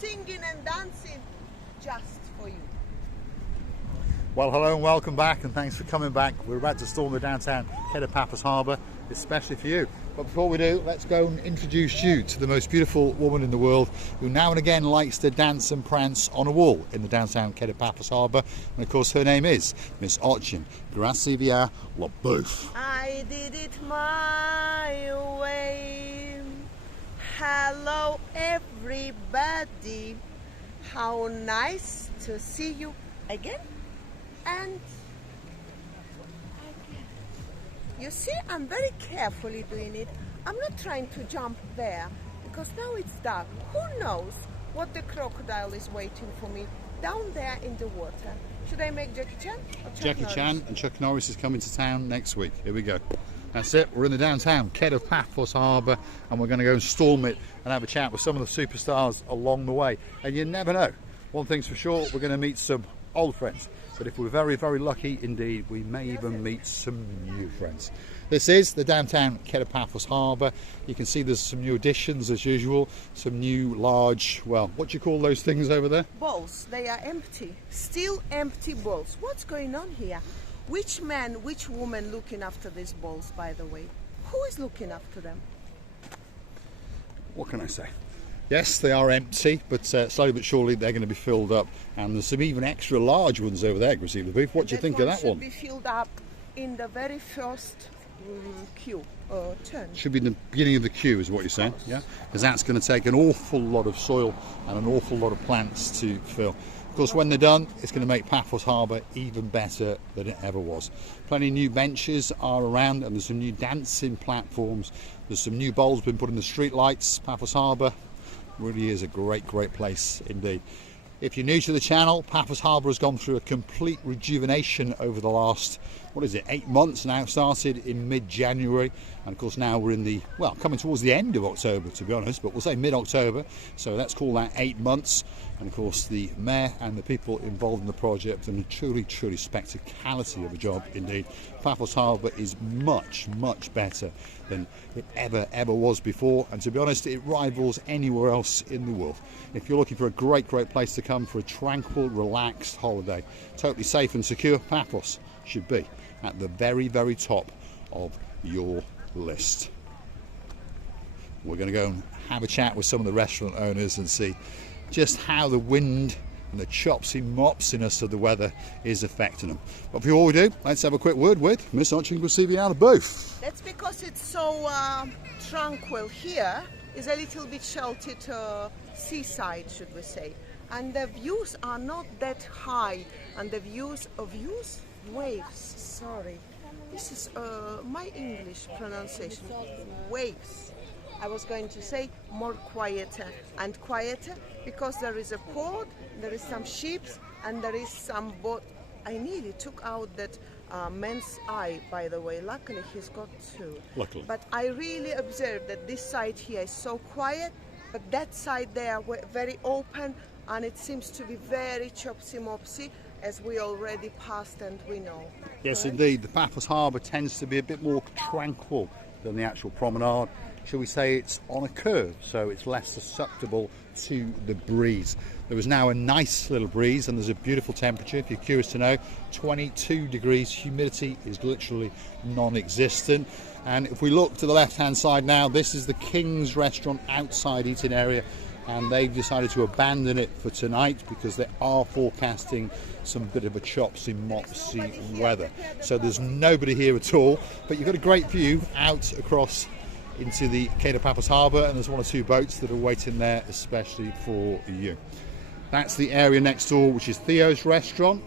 singing and dancing just for you. Well, hello and welcome back, and thanks for coming back. We're about to storm the downtown Kato Paphos Harbour, especially for you. But before we do, let's go and introduce you to the most beautiful woman in the world, who now and again likes to dance and prance on a wall in the downtown Kato Paphos Harbour. And of course, her name is Miss Ochin. Grazie via la bouffe. I did it my way. Hello, everybody. How nice to see you again. And again. You see, I'm very carefully doing it. I'm not trying to jump there because now it's dark. Who knows what the crocodile is waiting for me down there in the water? Should I make Jackie Chan or Chuck Jackie Norris? Chan and Chuck Norris is coming to town next week. Here we go. That's it. We're in the downtown Kato Paphos Harbour, and we're going to go and storm it and have a chat with some of the superstars along the way. And you never know. One thing's for sure, we're going to meet some old friends. But if we're very, very lucky indeed, we may even meet some new friends. This is the downtown Kato Paphos Harbour. You can see there's some new additions as usual, some new large, well, what do you call those things over there? Bowls. They are empty. Still empty bowls. What's going on here? Which man, which woman looking after these bowls, by the way? Who is looking after them? What can I say? Yes, they are empty, but slowly but surely they're going to be filled up. And there's some even extra large ones over there, Grazie la bouffe. What do you think of that one? Should be filled up in the very first queue turn. Should be in the beginning of the queue, is what you're saying, yeah? Because that's going to take an awful lot of soil and an awful lot of plants to fill. Of course, when they're done, it's going to make Paphos Harbour even better than it ever was. Plenty of new benches are around, and there's some new dancing platforms. There's some new bowls been put in the street lights. Paphos Harbour really is a great, great place indeed. If you're new to the channel, Paphos Harbour has gone through a complete rejuvenation over the last, 8 months now. Started in mid-January, and of course now we're in the, well, coming towards the end of October, to be honest, but we'll say mid-October, so let's call that 8 months. And of course the mayor and the people involved in the project, and a truly, truly spectacularity of a job indeed. Paphos Harbour is much, much better than it ever was before, and to be honest, it rivals anywhere else in the world. If you're looking for a great place to come for a tranquil, relaxed holiday, totally safe and secure, Paphos should be at the very, very top of your list. We're going to go and have a chat with some of the restaurant owners and see just how the wind and the chopsy mopsiness of the weather is affecting them. But before we do, let's have a quick word with Miss Ochin Grazie via la bouffe. That's because it's so tranquil here. Is a little bit sheltered seaside, should we say. And the views are not that high. And the waves, sorry. This is my English pronunciation. Waves. I was going to say more quieter and quieter because there is a port, there is some ships, and there is some boat. I nearly took out that man's eye, by the way. Luckily, he's got two. Luckily. But I really observed that this side here is so quiet, but that side there were very open, and it seems to be very chopsy-mopsy, as we already passed and we know. Yes, right? indeed. The Paphos Harbour tends to be a bit more tranquil than the actual promenade. Shall we say it's on a curve, so it's less susceptible to the breeze. There is now a nice little breeze, and there's a beautiful temperature. If you're curious to know, 22 degrees. Humidity is literally non-existent. And if we look to the left-hand side now, this is the King's Restaurant outside eating area, and they've decided to abandon it for tonight because they are forecasting some bit of a chopsy-mopsy weather. So there's nobody here at all, but you've got a great view out across into the Kato Paphos Harbour, and there's one or two boats that are waiting there especially for you. That's the area next door, which is Theo's restaurant.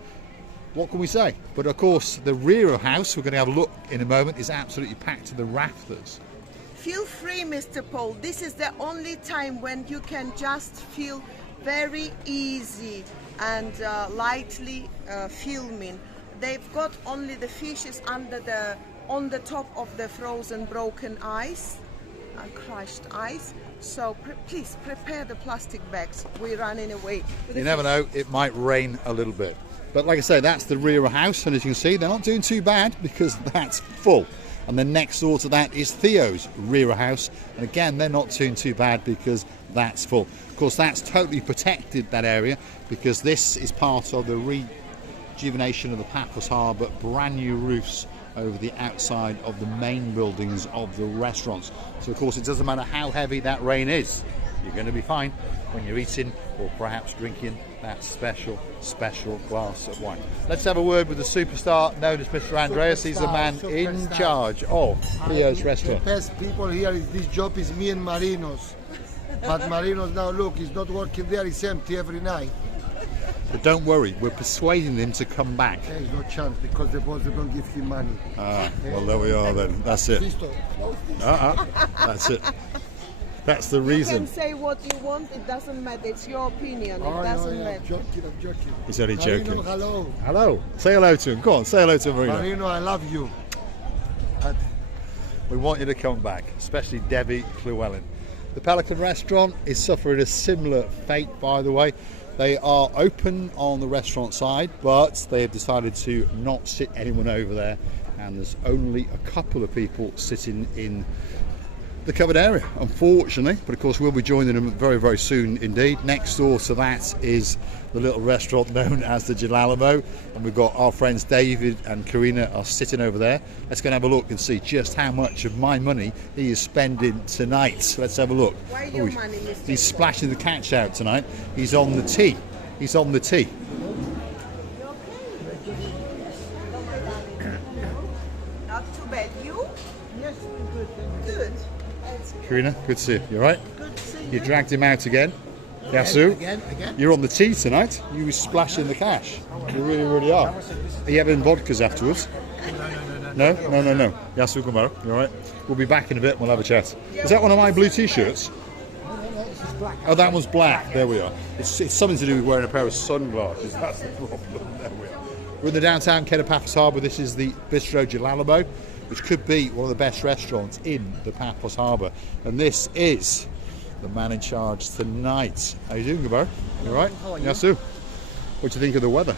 What can we say? But of course the rear of the house, we're going to have a look in a moment, is absolutely packed to the rafters. Feel free, Mr. Paul. This is the only time when you can just feel very easy and lightly filming. They've got only the fishes on the top of the frozen broken ice, crushed ice. So please prepare the plastic bags. We're running away. You never know, it might rain a little bit. But like I say, that's the rear of the house, and as you can see, they're not doing too bad because that's full. And then next door to that is Theo's Rear House. And again, they're not too bad because that's full. Of course, that's totally protected, that area, because this is part of the rejuvenation of the Paphos Harbour, brand new roofs over the outside of the main buildings of the restaurants. So of course it doesn't matter how heavy that rain is, you're going to be fine when you're eating or perhaps drinking that special glass of wine. Let's have a word with the superstar known as Mr. Andreas. He's the man in charge of Theo's restaurant. The best people here, this job is me and Marinos. But Marinos now, look, he's not working there, he's empty every night. But don't worry, we're persuading him to come back. There's no chance because the boss don't give him money. Well, there we are then. That's it. That's it. That's the reason. You can say what you want, it doesn't matter. It's your opinion. It doesn't matter. I'm joking. He's only joking. Marino, hello. Hello. Say hello to him. Go on, say hello to Marino. Marino, I love you. We want you to come back, especially Debbie Llewellyn. The Pelican restaurant is suffering a similar fate, by the way. They are open on the restaurant side, but they have decided to not sit anyone over there, and there's only a couple of people sitting in the covered area, unfortunately. But of course we'll be joining them very, very soon indeed. Next door to that is the little restaurant known as the Jalalamo, and we've got our friends David and Karina are sitting over there. Let's go and have a look and see just how much of my money he is spending tonight. Let's have a look. Why your money, Mr. He's splashing the catch out tonight. He's on the tea. He's on the tea. Not too bad. You? Yes, we're good. Good. Karina, good to see you. You all right? Good to see You dragged him out again. Yasu, Again. you're on the tea tonight. You were splashing the cash. You really are. Are you having vodkas afterwards? No. Yasu Kumar, you all right? We'll be back in a bit and we'll have a chat. Is that one of my blue t-shirts? Oh, that one's black. There we are. It's something to do with wearing a pair of sunglasses. That's the problem. There we are. We're in the downtown Kato Paphos Harbour. This is the Bistro Jalalamo, which could be one of the best restaurants in the Paphos Harbour. And this is the man in charge tonight. How you doing, Gabar? You all right? How are you? Yasu. What do you think of the weather?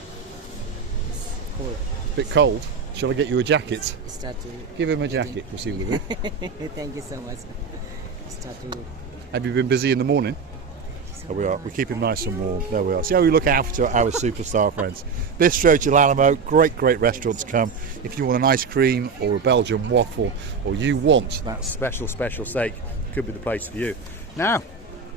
Cool. A bit cold. Shall I get you a jacket? Start to Give him a jacket, proceed with it. Thank you so much. Start to Have you been busy in the morning? There we are. We keep him nice and warm. There we are. See how we look after our superstar friends. Bistro Jalalamo, great restaurant to come. If you want an ice cream or a Belgian waffle, or you want that special steak, could be the place for you. Now,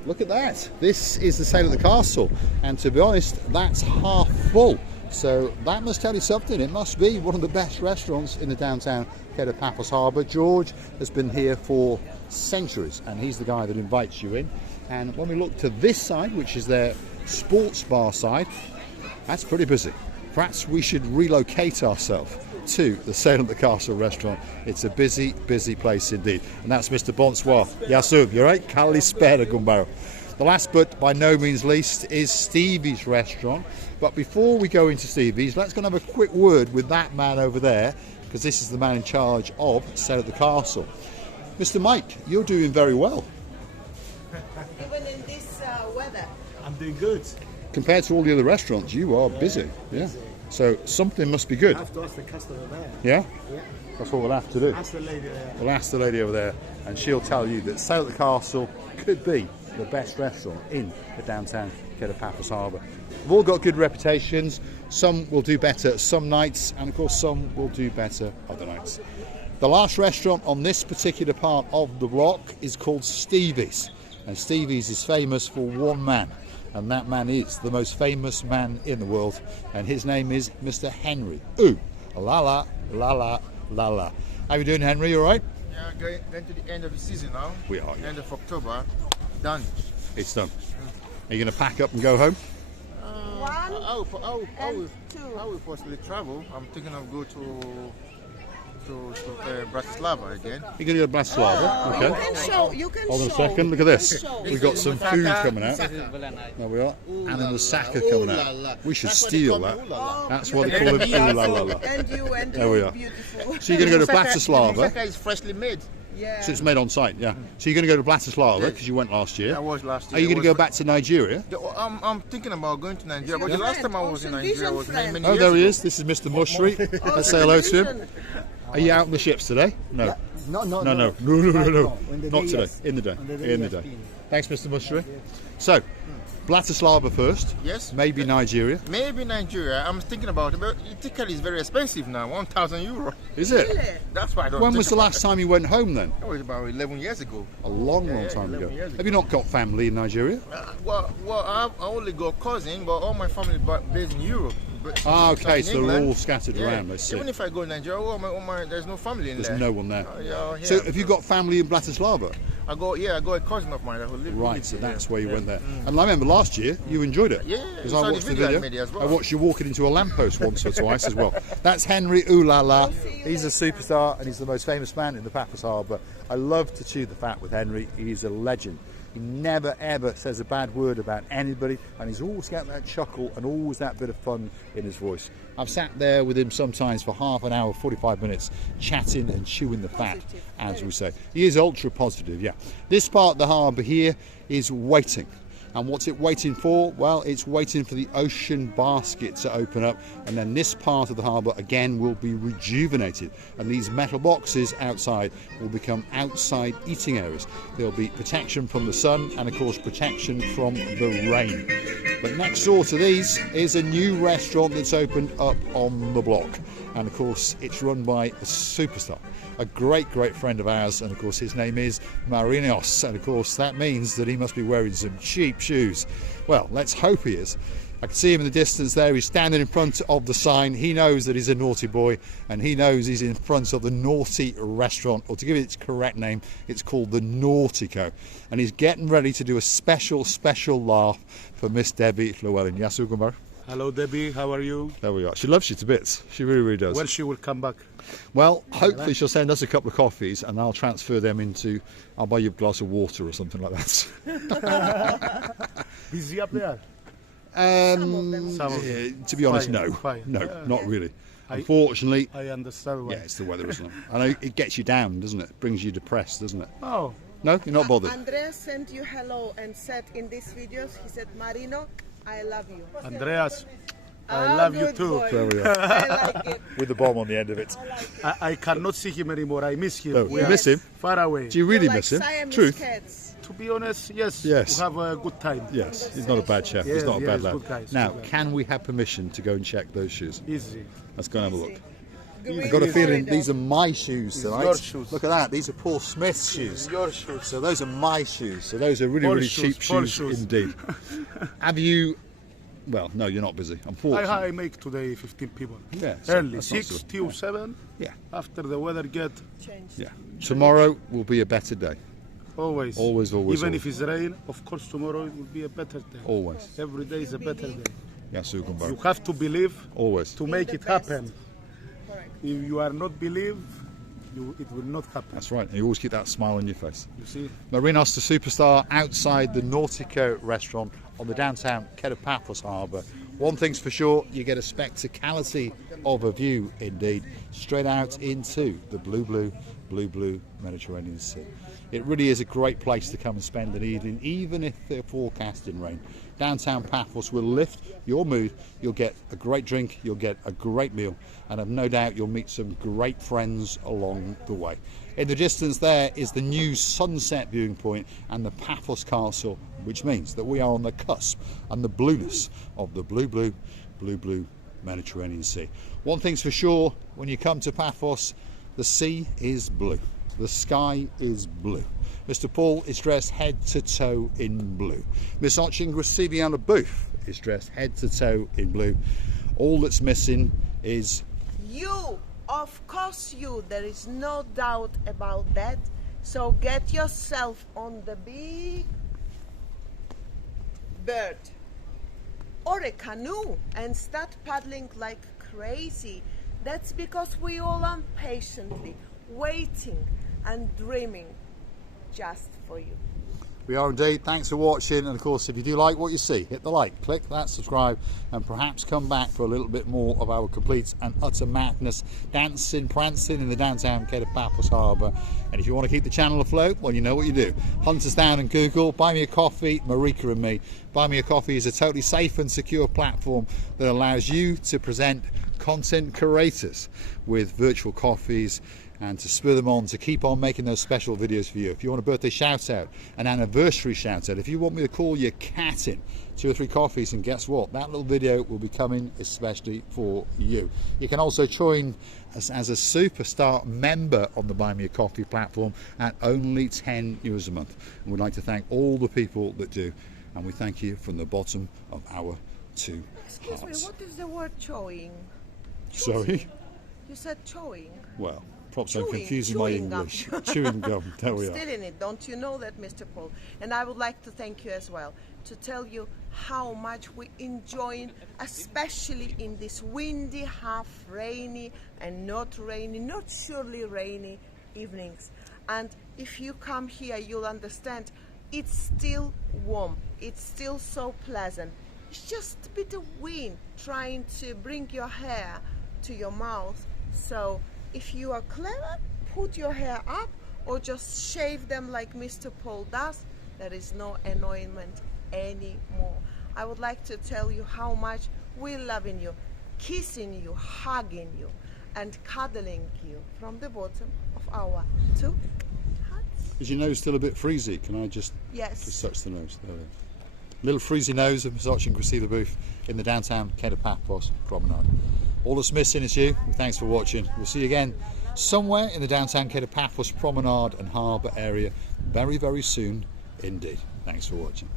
look at that. This is the Sale at the Castle, and to be honest, that's half full. So that must tell you something. It must be one of the best restaurants in the downtown Kato Paphos Harbour. George has been here for centuries, and he's the guy that invites you in. And when we look to this side, which is their sports bar side, that's pretty busy. Perhaps we should relocate ourselves to the Sale at the Castle restaurant. It's a busy place indeed. And that's Mr. Bonsoir. Yasu, you right? Kalispera Gumbaro. The last but by no means least is Stevie's restaurant. But before we go into Stevie's, let's go and have a quick word with that man over there, because this is the man in charge of Sale at the Castle. Mr. Mike, you're doing very well. Even in this weather. I'm doing good. Compared to all the other restaurants, you are busy. Yeah. So something must be good. I have to ask the customer there. Yeah? Yeah. That's what we'll have to do. Ask the lady there. We'll ask the lady over there, and she'll tell you that Sale at the Castle could be the best restaurant in the downtown Kato Paphos Harbour. We've all got good reputations. Some will do better some nights, and of course some will do better other nights. The last restaurant on this particular part of the block is called Stevie's, and Stevie's is famous for one man, and that man is the most famous man in the world, and his name is Mr. Henry. Ooh, la la la la la la. How you doing, Henry? You all right? Yeah, going to the end of the season now. We are. End of October. Done. It's done. Are you going to pack up and go home? One and two. I will possibly travel. I'm thinking of go to Bratislava again. You're going to go to Bratislava? Okay. You can Hold on a show. second. Look at this. Show. We've got some food coming out. There we are. And then the Saka coming out. We should steal that. That's what they call it. Ooh la la la. And you and There we you, are. beautiful. So you're going to go to Bratislava. Moussaka is freshly made. Yeah. So it's made on site, yeah. So you're going to go to Bratislava because you went last year. I was last year. Are you going to go back to Nigeria? I'm thinking about going to Nigeria, but the last time I was in Ocean Nigeria Vision was friend. many Oh, years there he ago. is. This is Mr. Mushri. Let's say hello to him. Are you out on the ships today? No. No. No. In the Not day, today. yes. In the day. On the day, In the yes, day. been. Thanks, Mr. Mushri. So, Bratislava first. Yes. Maybe Nigeria. Maybe Nigeria. I'm thinking about it, but the ticket is very expensive now, 1,000 euro. Is it? Really? That's why I don't When think was the about last time you went home then? it. That was about 11 years ago. A long Yeah, time 11 ago. years ago. Have you not got family in Nigeria? Well, I only got cousin, but all my family is based in Europe. But Ah, it's okay, in so they're England. all scattered Yeah. around, I see. Even if I go to Nigeria, there's no family in There's there. no one there. Yeah, So here. have you got family in Bratislava? I got a cousin of mine that who lives Right, so there. that's where you Yeah. went there. And I remember last year you enjoyed it. Yeah, because you I saw the watched the video I video. made as well. I watched you walking into a lamppost once or twice as well. That's Henry Oolala. He's a superstar and he's the most famous man in the Paphos Harbour. I love to chew the fat with Henry. He's a legend. He never ever says a bad word about anybody, and he's always got that chuckle and always that bit of fun in his voice. I've sat there with him sometimes for half an hour, 45 minutes, chatting and chewing the fat, as we say. He is ultra positive, yeah. This part of the harbour here is waiting. And what's it waiting for? Well, it's waiting for the ocean basket to open up, and then this part of the harbour again will be rejuvenated, and these metal boxes outside will become outside eating areas. There'll be protection from the sun and of course protection from the rain. But next door to these is a new restaurant that's opened up on the block, and of course it's run by a superstar, a great friend of ours, and of course his name is Marinos, and of course that means that he must be wearing some cheap shoes. Well, let's hope he is. I can see him in the distance there. He's standing in front of the sign. He knows that he's a naughty boy, and he knows he's in front of the Naughty Restaurant, or to give it its correct name, it's called the Nautico, and he's getting ready to do a special laugh for Miss Debbie Llewellyn. Yasu Gumbar. Hello, Debbie. How are you? There we are. She loves you to bits. She really does. Well, she will come back. Well, hopefully she'll send us a couple of coffees and I'll transfer them into, I'll buy you a glass of water or something like that. Busy up there? Um, Some of yeah, to be honest, no. Fine. No, Yeah. not really. Unfortunately, I understand why. yeah, it's the weather, isn't it? I know it gets you down, doesn't it? It brings you depressed, doesn't it? Oh, No, you're not bothered. Andrea sent you hello and said in these videos, he said, Marino, I love you. Andreas, I Ah, love you good too. boy. There we are. I like it. With the bomb on the end of it. I cannot see him anymore. I miss him. Oh, We you are miss him? far away. Do you really You're miss like him? Siamese Truth? cats. To be honest, yes. Yes. We have a good time. Yes, he's not a bad chef. He's Yes, not a bad yes, lad. good guy, Now, good guy. can we have permission to go and check those shoes? Easy. Let's go and have a look. Green I've got a feeling corridor. these are my shoes tonight. your shoes. Look at that. These are Paul Smith's shoes. Your shoes. So those are my shoes. So those are really, Paul really shoes, cheap Paul shoes, shoes. indeed. Have you? Well, no, you're not busy. Unfortunately. I make today 15 people. Yeah, so Early, that's not 6 so- till 7. Yeah, After the weather get Changed. yeah. Tomorrow will be a better day. always. Always, always, Even always. if it's rain, of course tomorrow it will be a better day. Always. Every day is a better day. Yes, You Ugambar. have to believe Always. to make the it best. happen. Correct. If you are not believe, it will not happen. That's right. And you always keep that smile on your face. You see? Marinos, the superstar, outside the Nautico restaurant on the downtown Kato Paphos Harbour. One thing's for sure, you get a spectacality of a view, indeed, straight out into the blue Mediterranean Sea. It really is a great place to come and spend an evening, even if they're forecasting rain. Downtown Paphos will lift your mood. You'll get a great drink, you'll get a great meal, and I've no doubt you'll meet some great friends along the way. In the distance there is the new sunset viewing point and the Paphos Castle, which means that we are on the cusp and the blueness of the blue Mediterranean Sea. One thing's for sure, when you come to Paphos, the sea is blue. The sky is blue. Mr. Paul is dressed head to toe in blue. Miss Ochingrasiviana Booth is dressed head to toe in blue. All that's missing is You, of course you, there is no doubt about that. So get yourself on the big bird or a canoe and start paddling like crazy. That's because we all are patiently waiting and dreaming just for you. We are indeed. Thanks for watching, and of course if you do like what you see, hit the like, click that subscribe, and perhaps come back for a little bit more of our complete and utter madness, dancing, prancing in the downtown Kato Paphos Harbour. And if you want to keep the channel afloat, well, you know what you do. Hunt us down and Google Buy Me a Coffee, Marika and me. Buy Me a Coffee is a totally safe and secure platform that allows you to present content creators with virtual coffees and to spur them on to keep on making those special videos for you. If you want a birthday shout out, an anniversary shout out, if you want me to call your cat in 2 or 3 coffees, and guess what, that little video will be coming especially for you. You can also join as a superstar member on the Buy Me a Coffee platform at only €10 a month. And we'd like to thank all the people that do, and we thank you from the bottom of our 2 Excuse hearts. me, what is the word chewing? Sorry? You said chewing. Well, perhaps I'm Chewing, confusing my chewing gum. English. Chewing gum, there we are. Still in it, don't you know that, Mr. Paul? And I would like to thank you as well, to tell you how much we enjoy, especially in this windy, half rainy and not rainy, not surely rainy evenings. And if you come here, you'll understand it's still warm, it's still so pleasant. It's just a bit of wind trying to bring your hair to your mouth. So if you are clever, put your hair up or just shave them like Mr. Paul does. There is no annoyance anymore. I would like to tell you how much we're loving you, kissing you, hugging you, and cuddling you from the bottom of our 2 hearts. Is your nose still a bit freezy? Can I just Yes. touch the nose? There we go. Little freezy nose of massaging Christina booth in the downtown Kato Paphos promenade. All that's missing is you. Thanks for watching. We'll see you again somewhere in the downtown Kato Paphos promenade and harbour area very, very soon indeed. Thanks for watching.